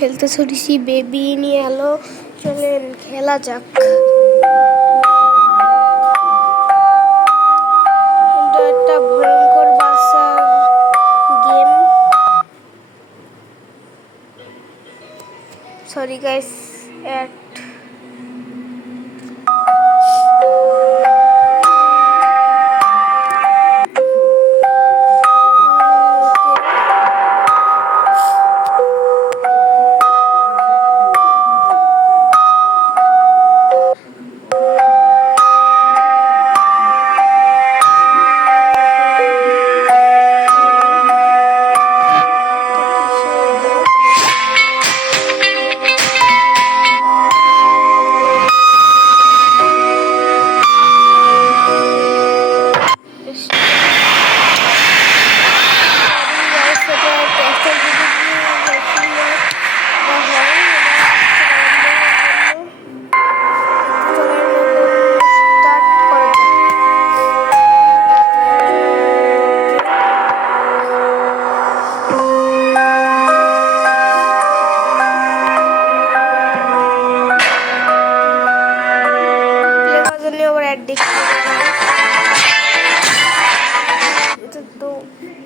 খেলতে চলেছি, বেবি নিয়ে এলো, চলেন খেলা যাক। এটা একটা ভয়ঙ্কর বাচ্চার গেম। সরি গাইস,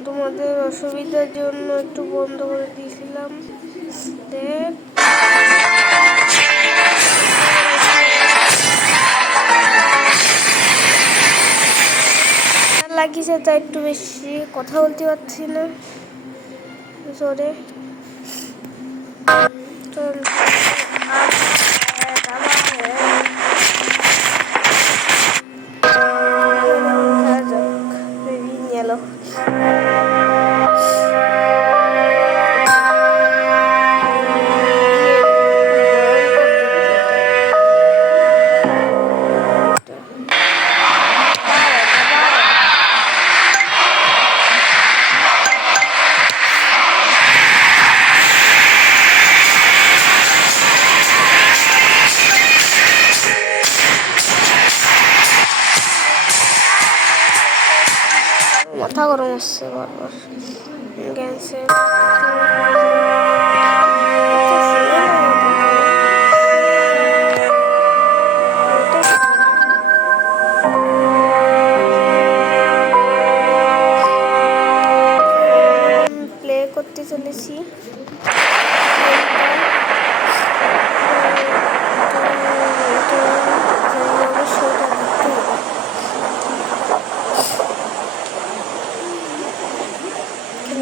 তোমাদের অসুবিধার জন্য একটু বন্ধ করে দিয়েছিলাম। লাগিয়েছে তাই একটু বেশি কথা বলতে পারছি না জোরে। মাথা গরম হচ্ছে বারবার। প্লে করতে চলেছি।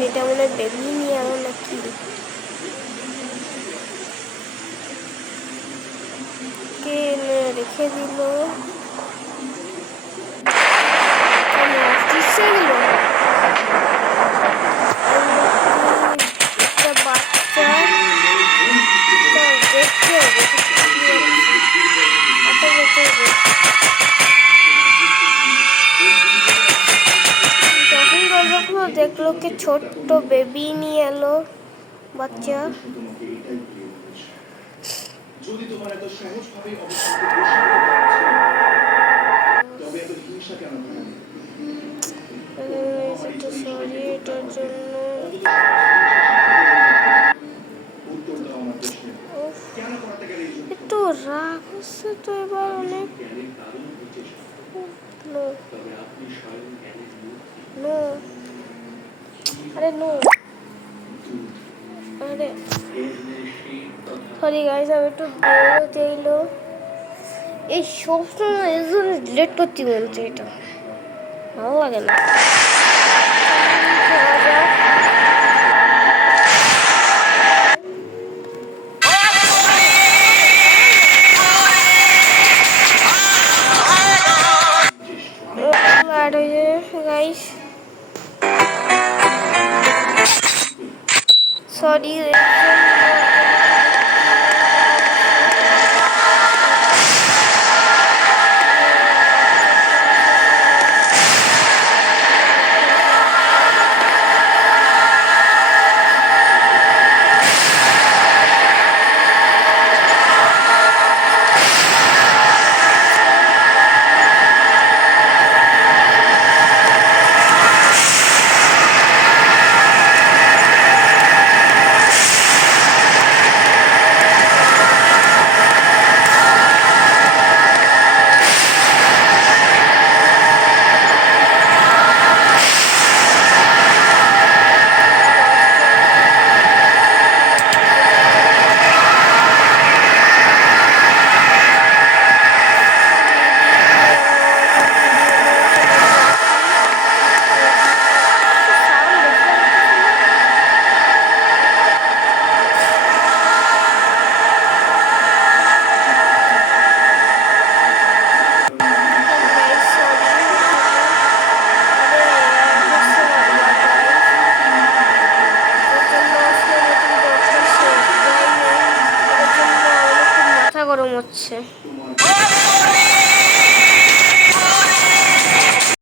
এটা মনে বেবি নিয়ে এলো নাকি? কে রেখে দিল? একটা বাচ্চা দেখতে হবে, দেখলো কি ছোট্ট বেবি নিয়ে এলো বাচ্চা। সরি এটার জন্য। একটু রাগ হচ্ছে তো এবার অনেক। নো আরে নো আরে সরি গাইস, আমি একটু বেরোতে এলো। এই সবসময় এর জন্য ডিলেট করতে বলছে, এটা ভালো লাগে না। Guys sorry